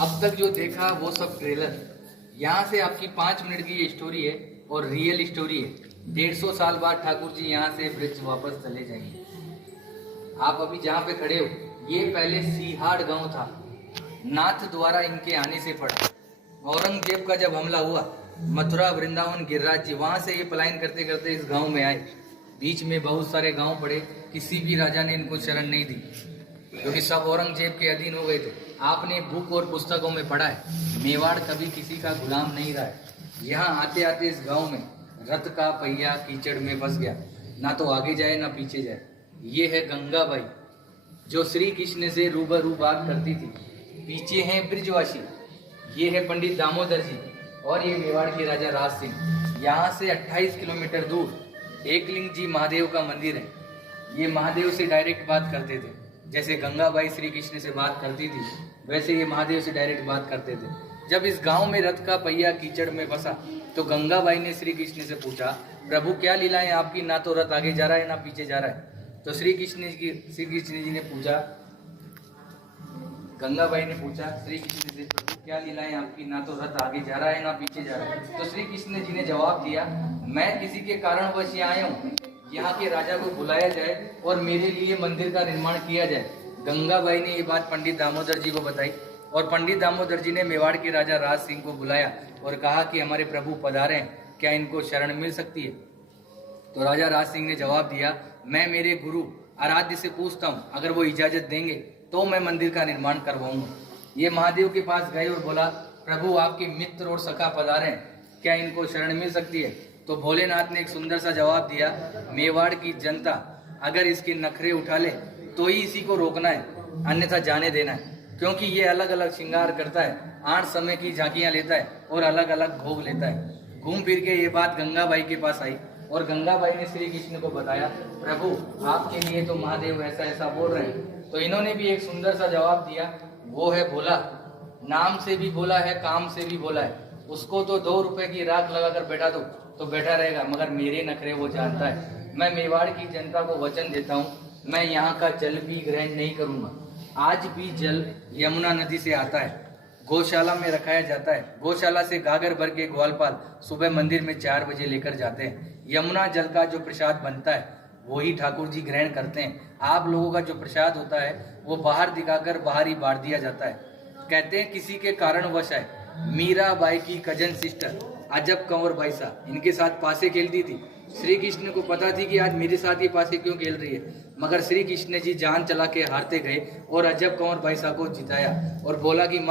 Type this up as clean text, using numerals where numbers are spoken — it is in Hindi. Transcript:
अब तक जो देखा वो सब ट्रेलर। यहाँ से आपकी 5 मिनट की ये स्टोरी है और रियल स्टोरी है। 150 साल बाद ठाकुर जी यहाँ से ब्रिज वापस चले जाएंगे। आप अभी जहाँ पे खड़े हो, ये पहले सीहाड़ गांव था। नाथ द्वारा इनके आने से पड़ा। औरंगजेब का जब हमला हुआ, मथुरा वृंदावन गिरिराज जी वहां से ये पलायन करते करते इस गांव में आए। बीच में बहुत सारे गांव पड़े, किसी भी राजा ने इनको शरण नहीं दी क्योंकि सब औरंगजेब के अधीन हो गए थे। आपने बुक और पुस्तकों में पढ़ा है, मेवाड़ कभी किसी का गुलाम नहीं रहा है। यहाँ आते आते इस गांव में रथ का पहिया कीचड़ में फंस गया, ना तो आगे जाए ना पीछे जाए। ये है गंगाबाई जो श्री कृष्ण से रूबरू बात करती थी। पीछे हैं ब्रिजवासी, ये है पंडित दामोदर जी और ये मेवाड़ के राजा राज सिंह। यहाँ से 28 किलोमीटर दूर एकलिंग जी महादेव का मंदिर है। ये महादेव से डायरेक्ट बात करते थे, जैसे गंगाबाई श्री कृष्ण से बात करती थी वैसे ये महादेव से डायरेक्ट बात करते थे। जब इस गांव में रथ का पहिया कीचड़ में फंसा तो गंगाबाई ने श्री कृष्ण से पूछा, प्रभु क्या लीलाएं आपकी, ना तो रथ आगे जा रहा है ना पीछे जा रहा है। तो श्री कृष्ण जी ने पूछा, गंगाबाई ने पूछा श्री कृष्ण से, प्रभु क्या लीलाएं आपकी, ना तो रथ आगे जा रहा है ना पीछे जा रहा है। तो श्री कृष्ण जी ने जवाब दिया, मैं किसी के कारणवश यहाँ आया हूँ, यहाँ के राजा को बुलाया जाए और मेरे लिए मंदिर का निर्माण किया जाए। गंगाबाई ने ये बात पंडित दामोदर जी को बताई और पंडित दामोदर जी ने मेवाड़ के राजा राज सिंह को बुलाया और कहा कि हमारे प्रभु पधारे हैं, क्या इनको शरण मिल सकती है। तो राजा राज सिंह ने जवाब दिया, मैं मेरे गुरु आराध्य से पूछता हूँ, अगर वो इजाजत देंगे तो मैं मंदिर का निर्माण करवाऊंगा। ये महादेव के पास गए और बोला, प्रभु आपके मित्र और सखा पधारे हैं, क्या इनको शरण मिल सकती है। तो भोलेनाथ ने एक सुंदर सा जवाब दिया, मेवाड़ की जनता अगर इसके नखरे उठा ले तो ही इसी को रोकना है, अन्यथा जाने देना है, क्योंकि ये अलग अलग श्रृंगार करता है, 8 समय की झांकियां लेता है और अलग अलग भोग लेता है। घूम फिर के ये बात गंगाबाई के पास आई और गंगाबाई ने श्री कृष्ण को बताया, प्रभु आपके लिए तो महादेव ऐसा ऐसा बोल रहे हैं। तो इन्होंने भी एक सुंदर सा जवाब दिया, वो है भोला, नाम से भी भोला है, काम से भी भोला है। उसको तो 2 रुपए की राख लगाकर बैठा दो तो बैठा रहेगा, मगर मेरे नखरे वो जानता है। मैं मेवाड़ की जनता को वचन देता हूँ, मैं यहाँ का जल भी ग्रहण नहीं करूँगा। आज भी जल यमुना नदी से आता है, गौशाला में रखाया जाता है। गौशाला से गागर भर के ग्वालपाल सुबह मंदिर में 4 बजे लेकर जाते हैं। यमुना जल का जो प्रसाद बनता है वही ठाकुर जी ग्रहण करते हैं। आप लोगों का जो प्रसाद होता है वो बाहर दिखाकर बाहर ही बांट दिया जाता है। कहते हैं किसी के कारणवश है, मीराबाई की कजन सिस्टर अजब कंवर बाई साहब इनके साथ पासे खेलती थी। श्री कृष्ण को पता थी कि आज मेरे साथ ये पासे क्यों खेल रही है, मगर श्री कृष्ण जी जान चला के हारते गए और अजब कंवर बाई साहब को जिताया और बोला कि